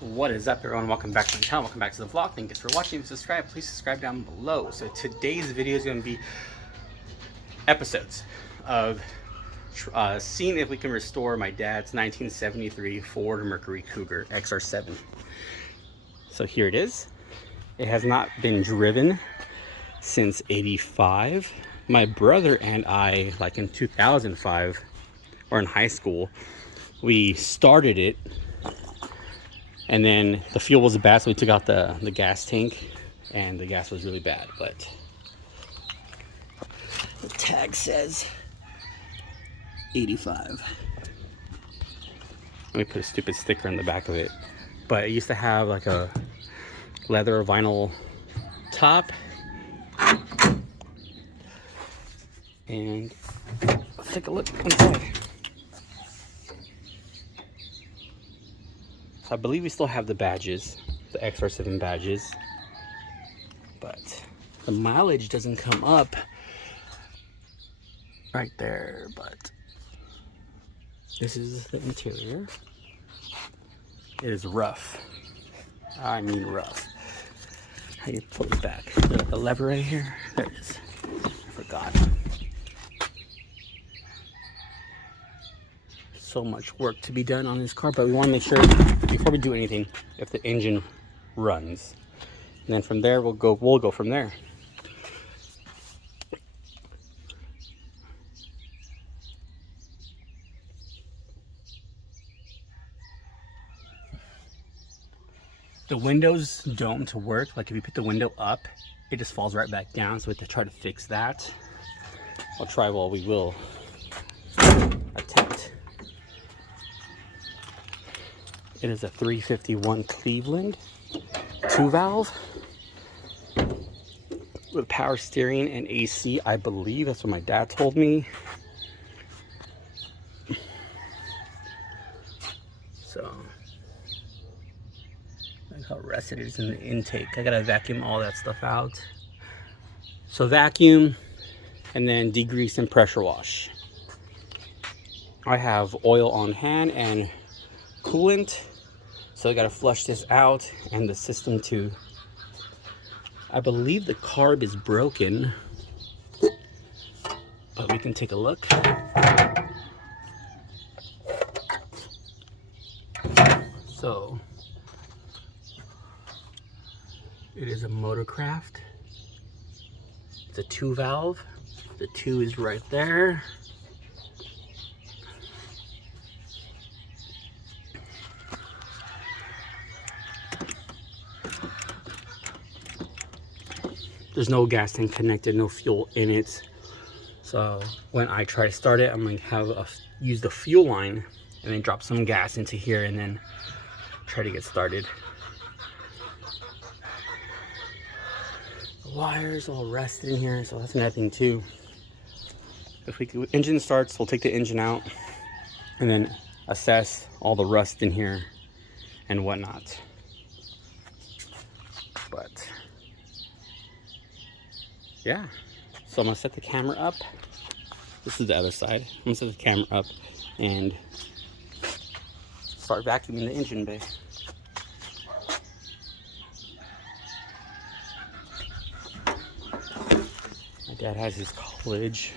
What is up, everyone? Welcome back to the channel. Welcome back to the vlog. Thank you for watching. If you subscribe, please subscribe down below. So today's video is going to be episodes of seeing if we can restore my dad's 1973 Ford Mercury Cougar XR7. So here it is. It has not been driven since '85. My brother and I, like in 2005, or in high school, we started it. And then the fuel was bad, so we took out the gas tank, and the gas was really bad. But the tag says 85. Let me put a stupid sticker on the back of it. But it used to have like a leather or vinyl top. And let's take a look inside. So I believe we still have the badges, the XR7 badges, but the mileage doesn't come up right there. But this is the interior. It is rough. I mean rough. How do you pull it back? The lever right here? There it is. I forgot. So much work to be done on this car, but we want to make sure before we do anything if the engine runs, and then from there we'll go from there. The windows don't work. Like if you put the window up, it just falls right back down, so we have to try to fix that. I'll try. Well, we will attempt. It is a 351 Cleveland 2-valve with power steering and AC, I believe. That's what my dad told me. So, look how rusted it is in the intake. I gotta vacuum all that stuff out. So vacuum and then degrease and pressure wash. I have oil on hand and coolant. So I gotta flush this out, and the system too. I believe the carb is broken, but we can take a look. So it is a Motorcraft. It's a 2-valve. The 2 is right there. There's no gas tank connected, no fuel in it. So when I try to start it, I'm going to use the fuel line and then drop some gas into here and then try to get started. The wires all rusted in here, so that's another thing too. If engine starts, we'll take the engine out and then assess all the rust in here and whatnot. But yeah, so I'm gonna set the camera up. This is the other side. I'm gonna set the camera up and start vacuuming the engine bay. My dad has his college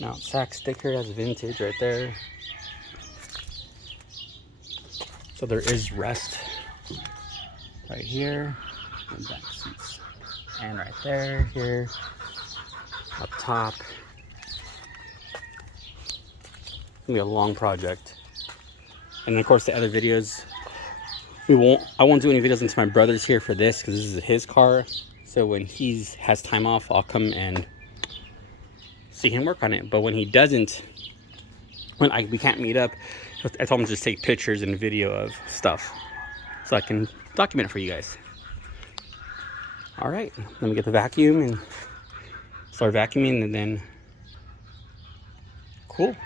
Mount Sac sticker, has vintage right there. So there is rust right here and back seats. And right there, here, up top. It's gonna be a long project. And then of course the other videos, I won't do any videos until my brother's here for this, because this is his car. So when he has time off, I'll come and see him work on it. But when he doesn't, we can't meet up, I told him to just take pictures and video of stuff so I can document it for you guys. All right, let me get the vacuum and start vacuuming, and then cool.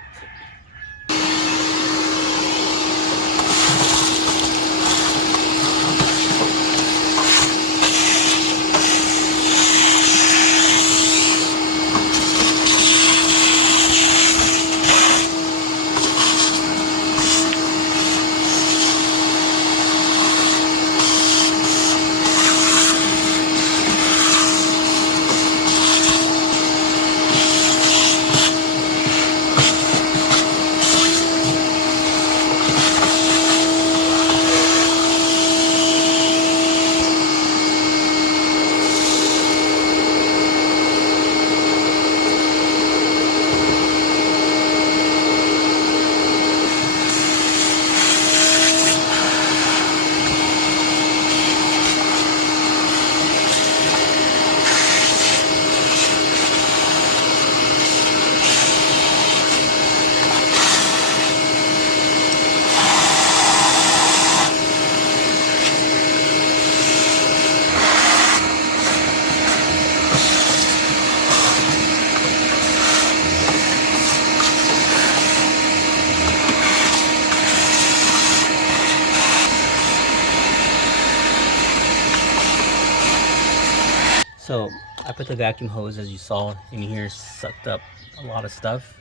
So I put the vacuum hose, as you saw in here, sucked up a lot of stuff.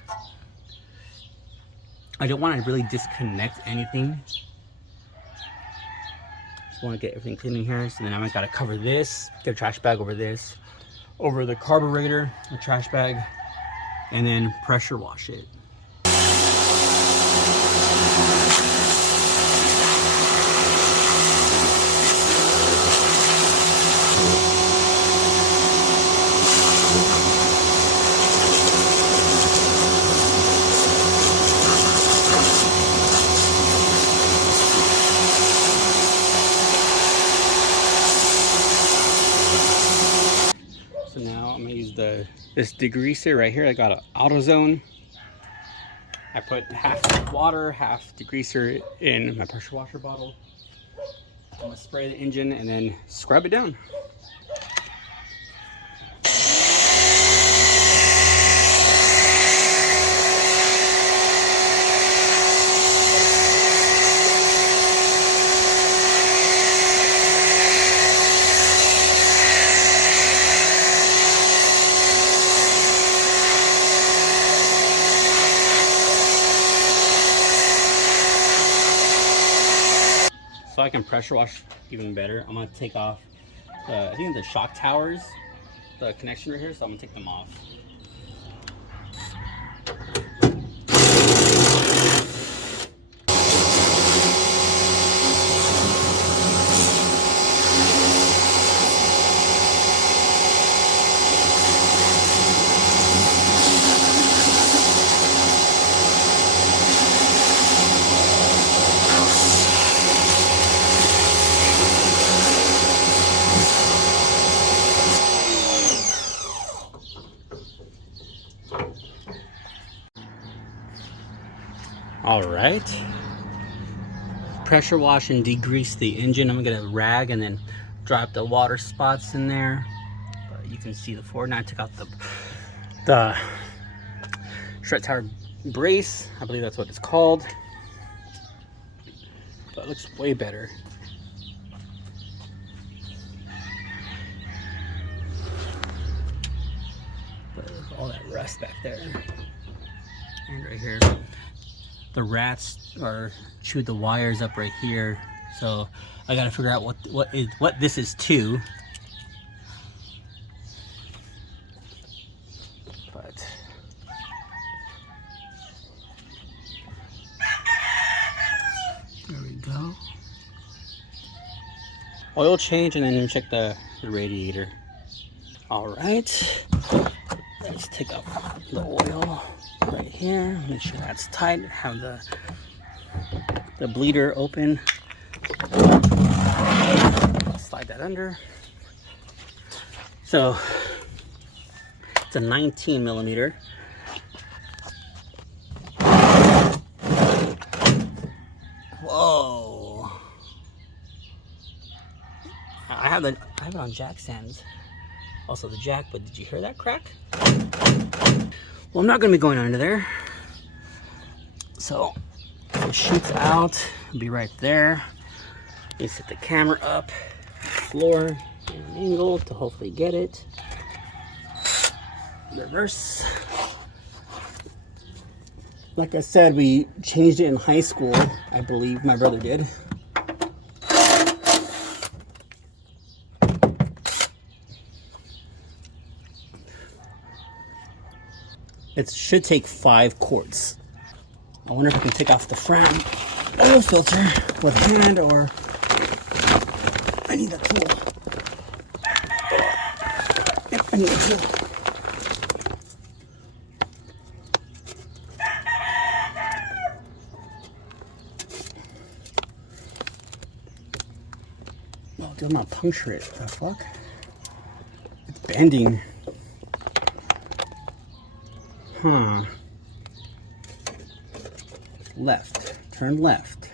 I don't want to really disconnect anything. Just want to get everything clean in here. So then I got to cover this, get a trash bag over this, over the carburetor, a trash bag, and then pressure wash it. So now I'm gonna use this degreaser right here. I got an AutoZone. I put half water, half degreaser in my pressure washer bottle. I'm gonna spray the engine and then scrub it down. So I can pressure wash even better, I'm gonna take off I think the shock towers, the connection right here, so I'm gonna take them off. All right, pressure wash and degrease the engine. I'm gonna get a rag and then drop the water spots in there. But you can see the forward. Now I took out the strut tower brace. I believe that's what it's called. But it looks way better. But look at all that rust back there. And right here. The rats are chewed the wires up right here, so I gotta figure out what this is to. But there we go. Oil change, and then check the radiator. All right, let's take out the oil. Right here, make sure that's tight. Have the bleeder open. Slide that under. So it's a 19 millimeter. Whoa! I have it on jack stands. Also the jack, but did you hear that crack? Well, I'm not going to be going under there, so if it shoots out, it'll be right there. You set the camera up, floor, at an angle to hopefully get it. Reverse. Like I said, we changed it in high school. I believe my brother did. It should take 5 quarts. I wonder if I can take off the frown oil filter with hand, or I need a tool. Yep, I need a tool. Oh, dude, I'm not puncture it. The fuck? It's bending. Huh. Left. Turn left.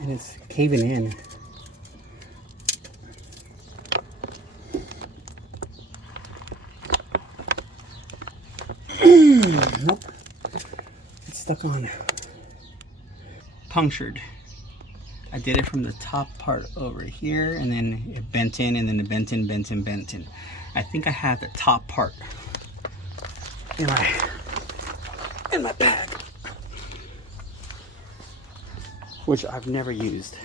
And it's caving in. Nope. It's stuck on. Punctured. I did it from the top part over here, and then it bent in, and then it bent in. I think I have the top part in my bag, which I've never used,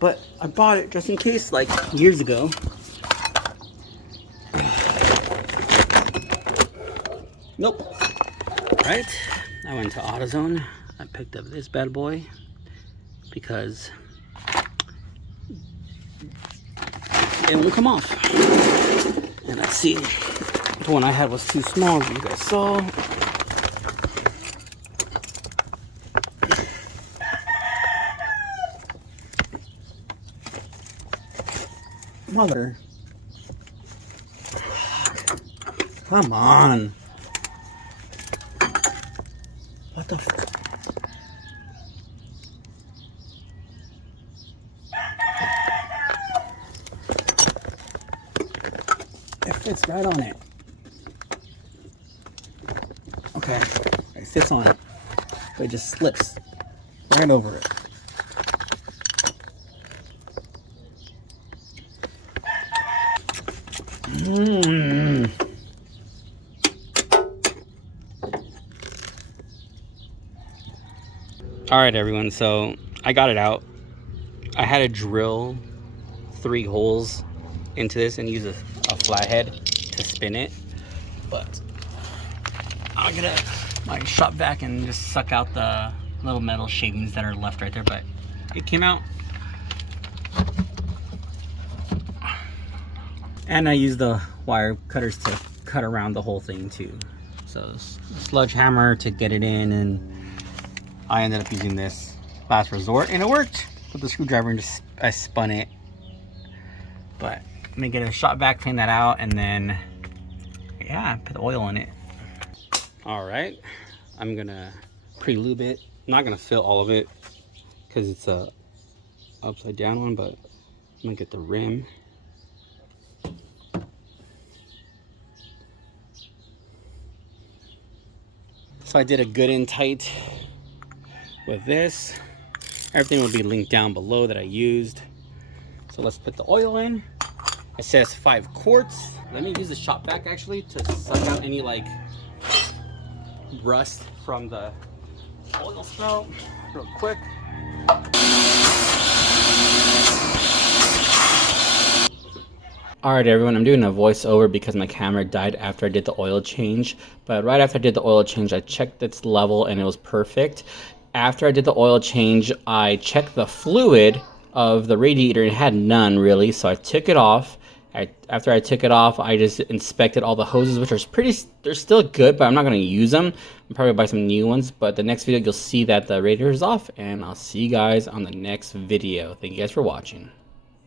but I bought it just in case, like years ago. Nope. Right, I went to AutoZone. I picked up this bad boy because it won't come off. And let's see, the one I had was too small, as you guys saw. Mother. Come on. What the f? It fits right on it. Okay, it fits on it, but it just slips right over it. All right, everyone, so I got it out. I had to drill 3 holes into this and use a flathead to spin it, but I'll get my shop vac and just suck out the little metal shavings that are left right there, but it came out. And I used the wire cutters to cut around the whole thing too. So sludge hammer to get it in, and I ended up using this last resort, and it worked. Put the screwdriver and just I spun it. But let me get a shop vac, clean that out, and then yeah, put the oil in it. All right, I'm gonna pre-lube it. I'm not gonna fill all of it because it's a upside down one, but I'm gonna get the rim. So I did a good and tight with this. Everything will be linked down below that I used. So let's put the oil in. It says 5 quarts. Let me use the shop vac actually to suck out any like rust from the oil spout real quick. Alright everyone, I'm doing a voiceover because my camera died after I did the oil change. But right after I did the oil change, I checked its level and it was perfect. After I did the oil change, I checked the fluid of the radiator and it had none really, so I took it off. After I took it off, I just inspected all the hoses, which are they're still good, but I'm not going to use them. I'm probably buy some new ones, but the next video you'll see that the radiator is off, and I'll see you guys on the next video. Thank you guys for watching.